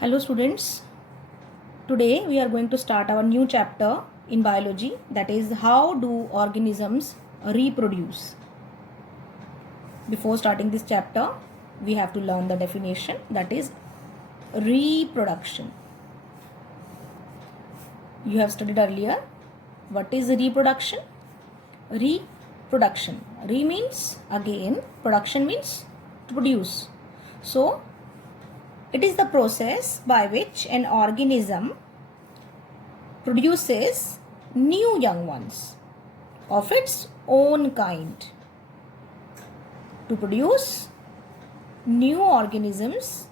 Hello students, today we are going to start our new chapter in biology, that is how do organisms reproduce. Before starting this chapter, we have to learn the definition, that is reproduction. You have studied earlier what is reproduction. Reproduction, re means again, production means to produce. So it is the process by which an organism produces new young ones of its own kind. To produce new organisms,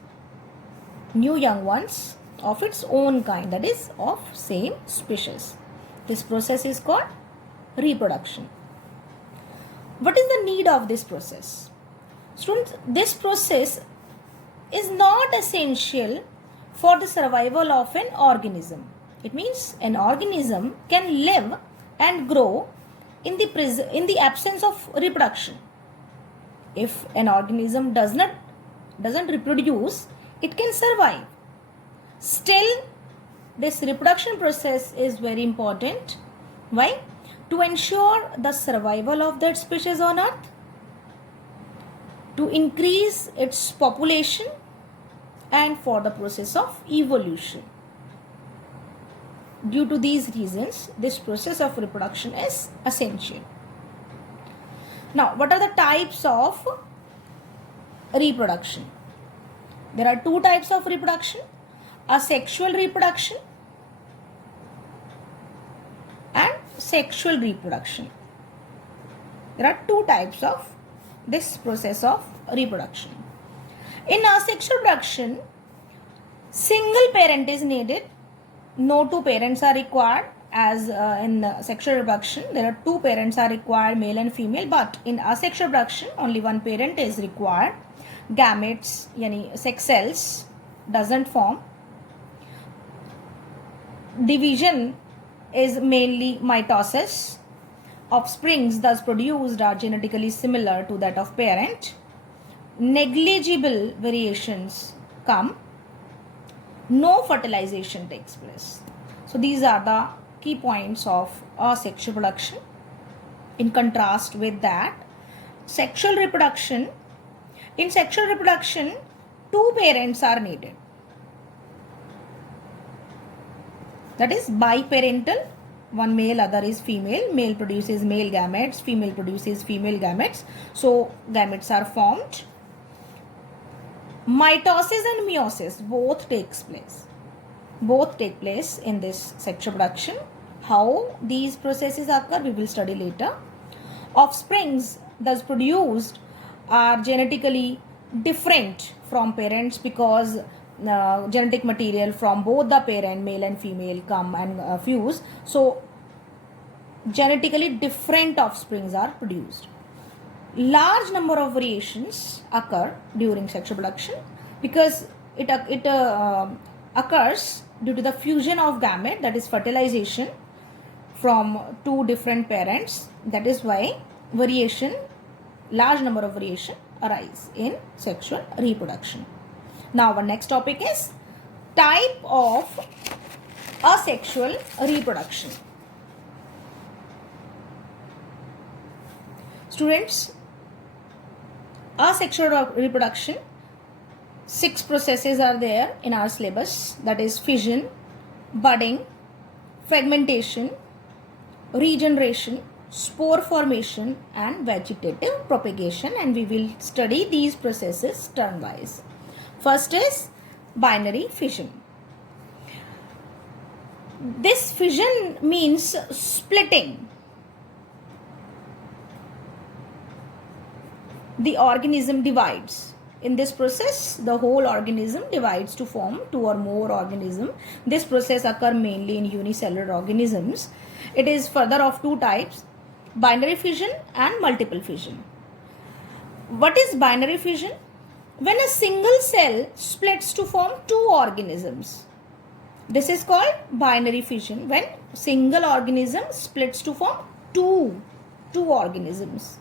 new young ones of its own kind, that is of same species. This process is called reproduction. What is the need of this process? Students, this process is not essential for the survival of an organism. It means an organism can live and grow in the absence of reproduction. If an organism doesn't reproduce, it can survive. Still, this reproduction process is very important. Why? To ensure the survival of that species on Earth, to increase its population, and for the process of evolution. Due to these reasons, this process of reproduction is essential. Now, what are the types of reproduction? There are two types of reproduction: asexual reproduction and sexual reproduction. There are two types of this process of reproduction. In asexual reproduction, single parent is needed. No two parents are required. As in sexual reproduction, there are two parents are required, male and female. But in asexual reproduction, only one parent is required. Gametes, yani sex cells, doesn't form. Division is mainly mitosis. Offsprings thus produced are genetically similar to that of parent. Negligible variations come. No fertilization takes place. So these are the key points of asexual reproduction. In contrast with that, sexual reproduction. In sexual reproduction, two parents are needed. That is biparental. One male, other is female. Male produces male gametes, female produces female gametes. So gametes are formed. Mitosis and meiosis both take place in this sexual reproduction. How these processes occur, we will study later. Offsprings thus produced are genetically different from parents because genetic material from both the parent, male and female, come and fuse. So genetically different offsprings are produced. Large number of variations occur during sexual reproduction because it occurs due to the fusion of gamete, that is fertilization, from two different parents. That is why large number of variation arise in sexual reproduction. Now our next topic is type of asexual reproduction. Students, asexual reproduction, 6 processes are there in our syllabus, that is fission, budding, fragmentation, regeneration, spore formation and vegetative propagation, and we will study these processes turn-wise. First is binary fission. This fission means splitting. The organism divides. In this process, the whole organism divides to form two or more organisms. This process occurs mainly in unicellular organisms. It is further of two types: binary fission and multiple fission. What is binary fission? When a single cell splits to form two organisms. This is called binary fission, when single organism splits to form two organisms.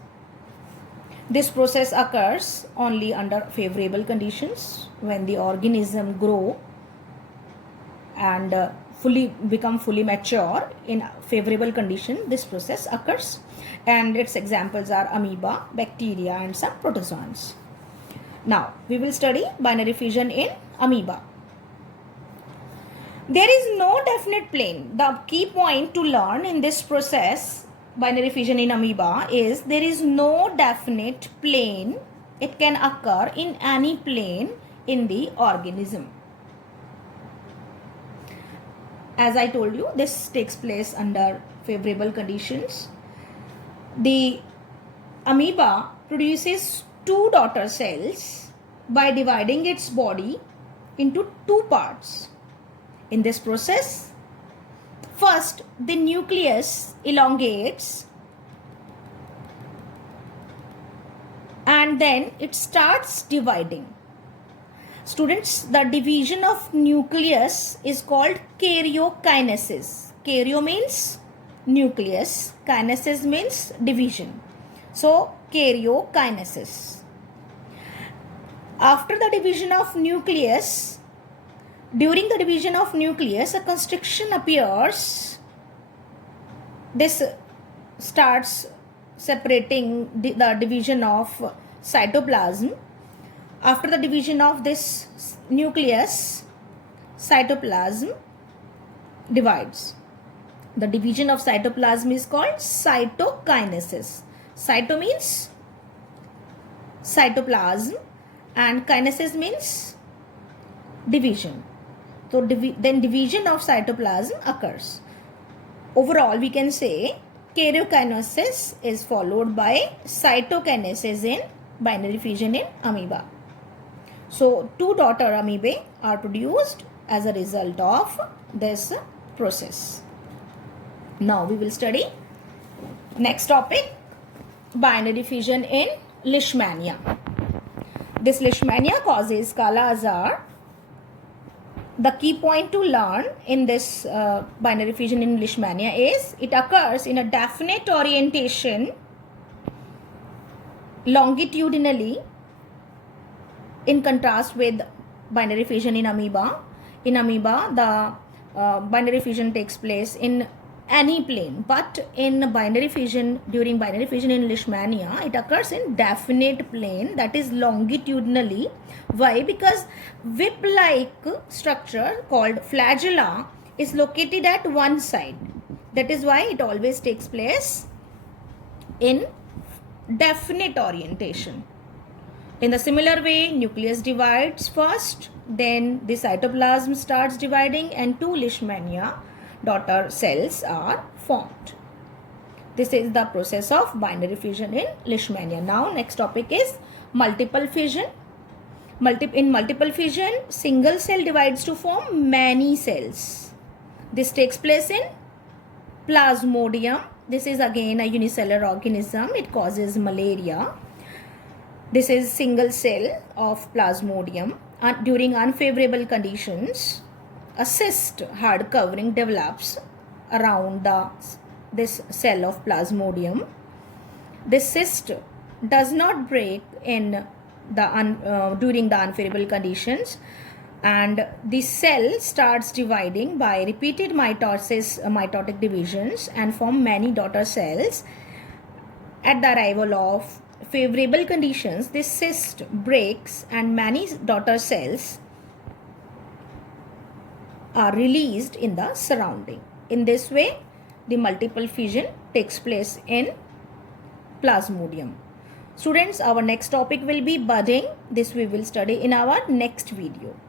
This process occurs only under favorable conditions, when the organism grow and become fully mature in favorable condition, this process occurs, and its examples are amoeba, bacteria, and some protozoans. Now we will study binary fission in amoeba. There is no definite plane. The key point to learn in this process, binary fission in amoeba, is there is no definite plane. It can occur in any plane in the organism. As I told you, this takes place under favorable conditions. The amoeba produces two daughter cells by dividing its body into two parts. In this process, first the nucleus elongates and then it starts dividing. Students, the division of nucleus is called karyokinesis. Karyo means nucleus, kinesis means division. So, karyokinesis. After the division of nucleus, during the division of nucleus, a constriction appears. This starts separating the division of cytoplasm. After the division of this nucleus, cytoplasm divides. The division of cytoplasm is called cytokinesis. Cyto means cytoplasm and kinesis means division. So then division of cytoplasm occurs. Overall, we can say karyokinesis is followed by cytokinesis in binary fission in amoeba. So, two daughter amoebae are produced as a result of this process. Now, we will study next topic, binary fission in Leishmania. This Leishmania causes Kala Azar. The key point to learn in this binary fission in Leishmania is it occurs in a definite orientation longitudinally, in contrast with binary fission in amoeba. In amoeba, the binary fission takes place in any plane, but in binary fission, during binary fission in Leishmania, it occurs in definite plane, that is longitudinally. Why? Because whip-like structure called flagella is located at one side. That is why it always takes place in definite orientation. In the similar way, nucleus divides first, then the cytoplasm starts dividing and two Leishmania daughter cells are formed. This is the process of binary fission in Leishmania. Now, next topic is multiple fission. In multiple fission, single cell divides to form many cells. This takes place in Plasmodium. This is again a unicellular organism. It causes malaria. This is single cell of Plasmodium. During unfavorable conditions, a cyst hard covering develops around this cell of Plasmodium. This cyst does not break in during the unfavorable conditions, and the cell starts dividing by repeated mitotic divisions and form many daughter cells. At the arrival of favorable conditions, this cyst breaks and many daughter cells are released in the surrounding. In this way, the multiple fission takes place in Plasmodium. Students, our next topic will be budding. This we will study in our next video.